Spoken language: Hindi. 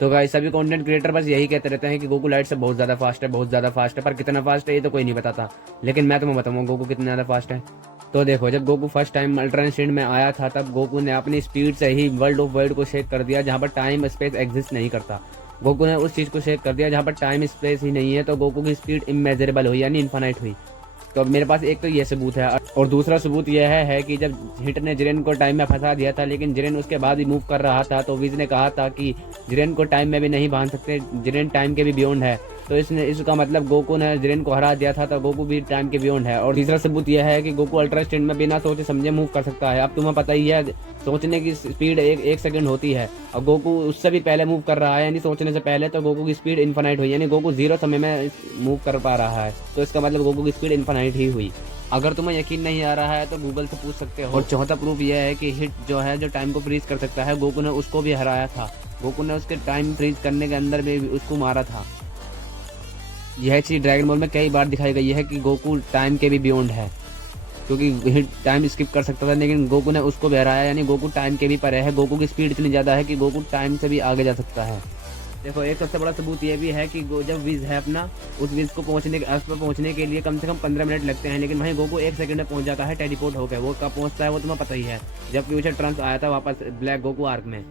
तो गाइस सभी कंटेंट क्रिएटर बस यही कहते रहते हैं कि गोकू लाइट से बहुत ज़्यादा फास्ट है, बहुत ज़्यादा फास्ट है, पर कितना फास्ट है ये तो कोई नहीं बताता। लेकिन मैं तुम्हें बताऊंगा गोकू कितना ज़्यादा फास्ट है। तो देखो, जब Goku first time ultra instant में आया था तब गोकू ने अपनी स्पीड से ही वर्ल्ड ऑफ वर्ल्ड को शेक कर दिया, जहाँ पर टाइम स्पेस एग्जिस्ट नहीं करता। गोकू ने उस चीज़ को शेक कर दिया जहाँ पर टाइम स्पेस ही नहीं है, तो गोकू की स्पीड इमेजरेबल हुई, यानी इन्फानाइट हुई। तो मेरे पास एक तो ये सबूत है, और दूसरा सबूत यह है कि जब हिट ने जिरेन को टाइम में फंसा दिया था, लेकिन जिरेन उसके बाद भी मूव कर रहा था, तो विज ने कहा था कि जिरेन को टाइम में भी नहीं बांध सकते, जिरेन टाइम के भी बियॉन्ड है। तो इसका मतलब गोकू ने जिरेन को हरा दिया था, तो गोकू भी टाइम के बियॉन्ड है। और तीसरा सबूत यह है कि गोकू अल्ट्रा इंस्टेंट में बिना सोचे समझे मूव कर सकता है। अब तुम्हें पता ही है, सोचने की स्पीड एक सेकंड होती है, और गोकू उससे भी पहले मूव कर रहा है, यानी सोचने से पहले। तो गोकू की स्पीड इन्फानाइट हुई, यानी गोकू 0 समय में मूव कर पा रहा है, तो इसका मतलब गोकू की स्पीड इन्फानाइट ही हुई। अगर तुम्हें यकीन नहीं आ रहा है तो गूगल से पूछ सकते हो। और चौथा प्रूफ यह है कि हिट जो है, जो टाइम को फ्रीज कर सकता है, गोकू ने उसको भी हराया था। गोकू ने उसके टाइम फ्रीज करने के अंदर भी उसको मारा था। यह चीज़ ड्रैगन बॉल में कई बार दिखाई गई है कि गोकू टाइम के भी बियॉन्ड है, क्योंकि हिट टाइम स्किप कर सकता था, लेकिन गोकू ने उसको भी हराया, यानी गोकू टाइम के भी परे है। गोकू की स्पीड इतनी ज़्यादा है कि गोकू टाइम से भी आगे जा सकता है। देखो, एक सबसे बड़ा सबूत ये भी है कि जब विज है अपना, उस विज को अर्थ पर पहुंचने के लिए कम से कम 15 मिनट लगते हैं, लेकिन वहीं गोकू 1 सेकंड में पहुंच जाता है टेलीपोर्ट होकर। वो कब पहुंचता है वो तुम्हें पता ही है, जब फ्यूचर ट्रांस आया था वापस ब्लैक गोकू आर्क में।